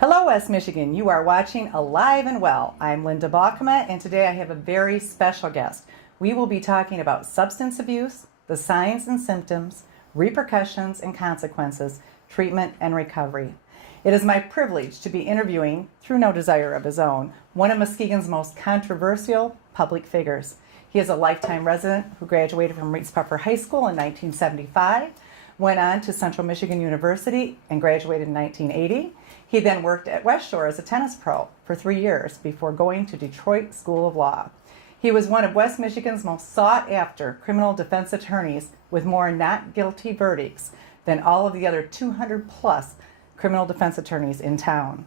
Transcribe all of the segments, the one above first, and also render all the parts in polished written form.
Hello, West Michigan. You are watching Alive and Well. I'm Lynda Balkema, and today I have a very special guest. We will be talking about substance abuse, the signs and symptoms, repercussions and consequences, treatment and recovery. It is my privilege to be interviewing, through no desire of his own, one of Muskegon's most controversial public figures. He is a lifetime resident who graduated from Reitz Puffer High School in 1975, went on to Central Michigan University and graduated in 1980. He then worked at West Shore as a tennis pro for 3 years before going to Detroit School of Law. He was one of West Michigan's most sought-after criminal defense attorneys with more not guilty verdicts than all of the other 200-plus criminal defense attorneys in town.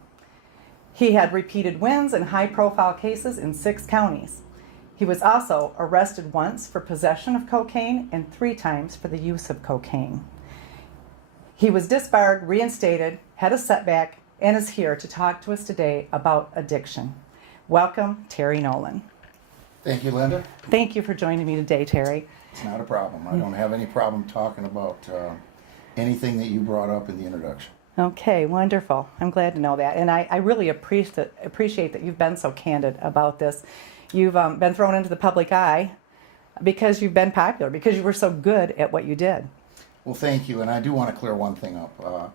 He had repeated wins in high-profile cases in 6 counties. He was also arrested once for possession of cocaine and 3 times for the use of cocaine. He was disbarred, reinstated, had a setback, and is here to talk to us today about addiction. Welcome, Terry Nolan. Thank you, Lynda. Thank you for joining me today, Terry. It's not a problem. I don't have any problem talking about anything that you brought up in the introduction. Okay, wonderful. I'm glad to know that. And I really appreciate that you've been so candid about this. You've been thrown into the public eye because you've been popular, because you were so good at what you did. Well, thank you. And I do want to clear one thing up.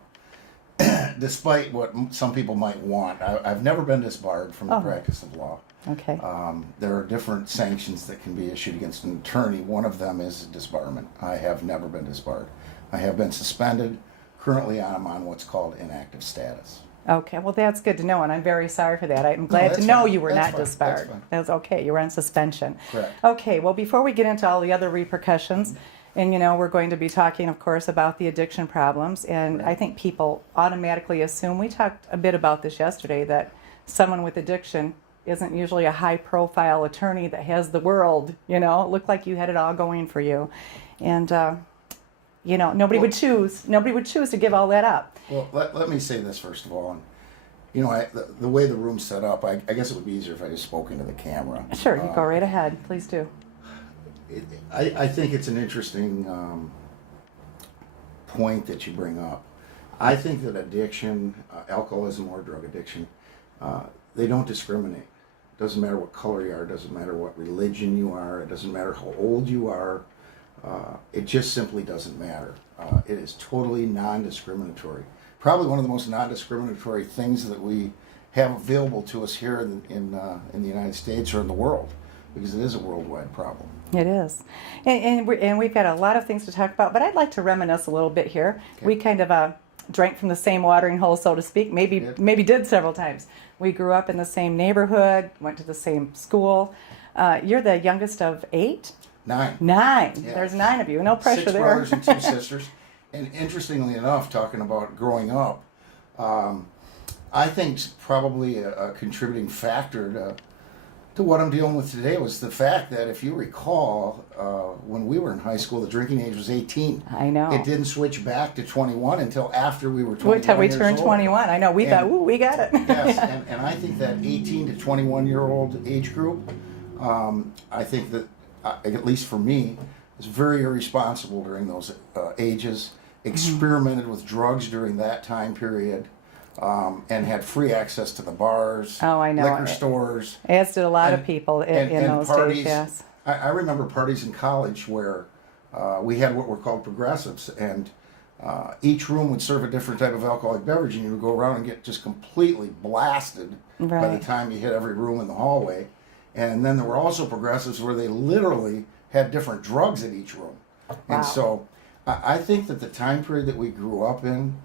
Despite what some people might want, I've never been disbarred from the practice of law. Okay. There are different sanctions that can be issued against an attorney. One of them is disbarment. I have never been disbarred. I have been suspended. Currently, I'm on what's called inactive status. Okay, well, that's good to know, and I'm very sorry for that. I'm glad to know you were not disbarred. That's okay. You were on suspension. Correct. Okay, well, before we get into all the other repercussions, and we're going to be talking, of course, about the addiction problems, and I think people automatically assume, we talked a bit about this yesterday, that someone with addiction isn't usually a high-profile attorney that has the world, It looked like you had it all going for you. And, nobody would choose to give all that up. Well, let me say this first of all. The way the room's set up, I guess it would be easier if I just spoke into the camera. Sure, you go right ahead. Please do. I think it's an interesting point that you bring up. I think that addiction, alcoholism or drug addiction, they don't discriminate. It doesn't matter what color you are, it doesn't matter what religion you are, it doesn't matter how old you are. It just simply doesn't matter. It is totally non-discriminatory. Probably one of the most non-discriminatory things that we have available to us here in the United States or in the world, because it is a worldwide problem. It is. And we've got a lot of things to talk about, but I'd like to reminisce a little bit here. Okay. We kind of drank from the same watering hole, so to speak, maybe did several times. We grew up in the same neighborhood, went to the same school. You're the youngest of 8? 9. 9. Yeah. There's 9 of you. No pressure 6 there. 6 brothers and 2 sisters. And interestingly enough, talking about growing up, I think probably a contributing factor to what I'm dealing with today was the fact that, if you recall, when we were in high school, the drinking age was 18. I know. It didn't switch back to 21 until after we were 21 Until we years turned old. 21. I know. We thought, ooh, we got it. Yes, and I think that 18 to 21-year-old age group, I think that, at least for me, was very irresponsible during those ages, experimented with drugs during that time period, and had free access to the bars, liquor stores. As did a lot of people in those parties. days, yes. I remember parties in college where we had what were called progressives, and each room would serve a different type of alcoholic beverage, and you would go around and get just completely blasted by the time you hit every room in the hallway. And then there were also progressives where they literally had different drugs at each room. Wow. And so I think that the time period that we grew up in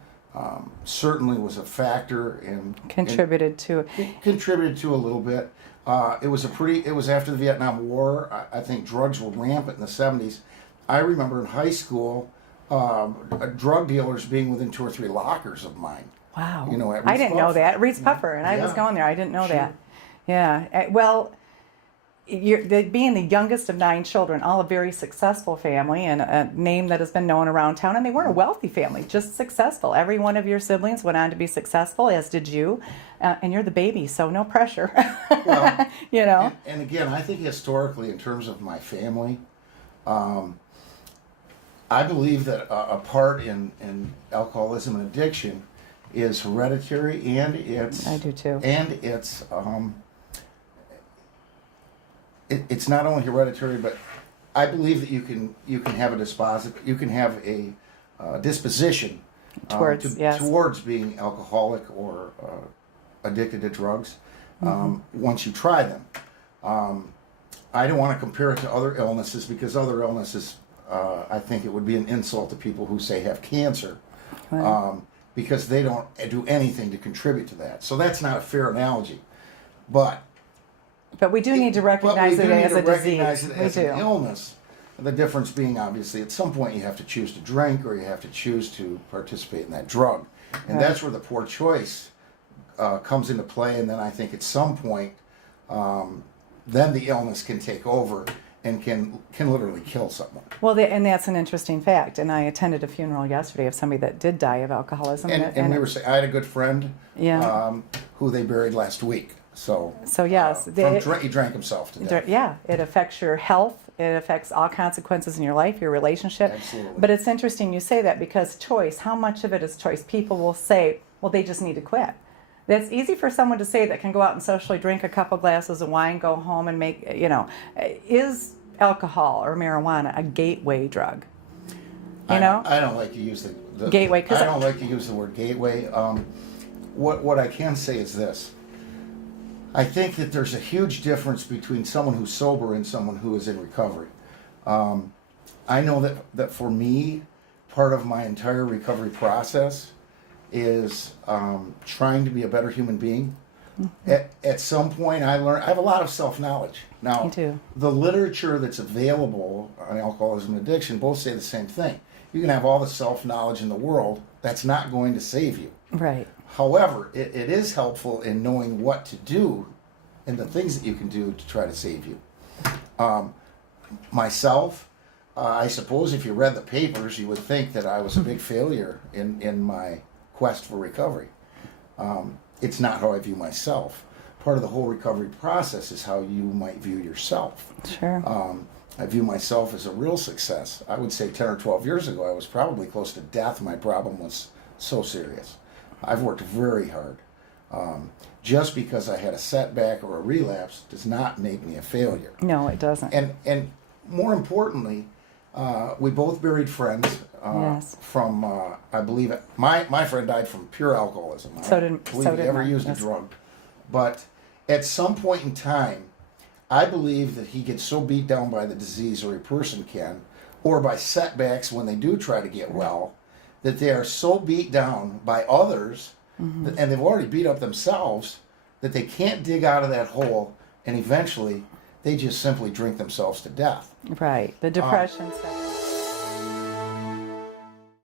certainly was a factor in Contributed to contributed to a little bit. It was after the Vietnam War. I think drugs were rampant in the 70s. I remember in high school, drug dealers being within 2 or 3 lockers of mine. Wow. You know, at I Reed's didn't know Puffer. that. Reed's Puffer, and I was Yeah. going there. I didn't know Sure. that. Yeah. Well, being the youngest of 9 children, all a very successful family and a name that has been known around town, and they weren't a wealthy family, just successful. Every one of your siblings went on to be successful, as did you, and you're the baby, so no pressure. Well, you know. and again, I think historically, in terms of my family, I believe that a part in alcoholism and addiction is hereditary, and I do too. And it's not only hereditary, but I believe that you can have a disposition towards being alcoholic or addicted to drugs once you try them. I don't want to compare it to other illnesses, because other illnesses, I think it would be an insult to people who say have cancer, because they don't do anything to contribute to that. So that's not a fair analogy. But we do need to recognize it as a disease. As an illness. The difference being, obviously, at some point you have to choose to drink, or you have to choose to participate in that drug. And that's where the poor choice comes into play. And then I think at some point, then the illness can take over and can literally kill someone. Well, and that's an interesting fact. And I attended a funeral yesterday of somebody that did die of alcoholism. And we were saying, I had a good friend who they buried last week. So yes, he drank himself to death. Yeah, it affects your health. It affects all consequences in your life, your relationship. Absolutely. But it's interesting you say that, because choice, how much of it is choice? People will say, well, they just need to quit. That's easy for someone to say that can go out and socially drink a couple glasses of wine, go home and make, is alcohol or marijuana a gateway drug? I don't like to use the gateway. I don't like to use the word gateway. What I can say is this. I think that there's a huge difference between someone who's sober and someone who is in recovery. I know that for me, part of my entire recovery process is trying to be a better human being. Mm-hmm. At some point, I have a lot of self-knowledge. Now, me too. The literature that's available on alcoholism and addiction both say the same thing. You can have all the self-knowledge in the world, that's not going to save you. Right. However, it is helpful in knowing what to do and the things that you can do to try to save you. Myself, I suppose if you read the papers, you would think that I was a big failure in my quest for recovery. It's not how I view myself. Part of the whole recovery process is how you might view yourself. Sure. I view myself as a real success. I would say 10 or 12 years ago, I was probably close to death. My problem was so serious. I've worked very hard. Just because I had a setback or a relapse does not make me a failure. No, it doesn't. And more importantly, we both buried friends from, I believe, my friend died from pure alcoholism. I don't believe he ever used a drug. But at some point in time, I believe that he gets so beat down by the disease, or a person can, or by setbacks when they do try to get well, that they are so beat down by others, and they've already beat up themselves, that they can't dig out of that hole, and eventually they just simply drink themselves to death. Right. The depression stuff.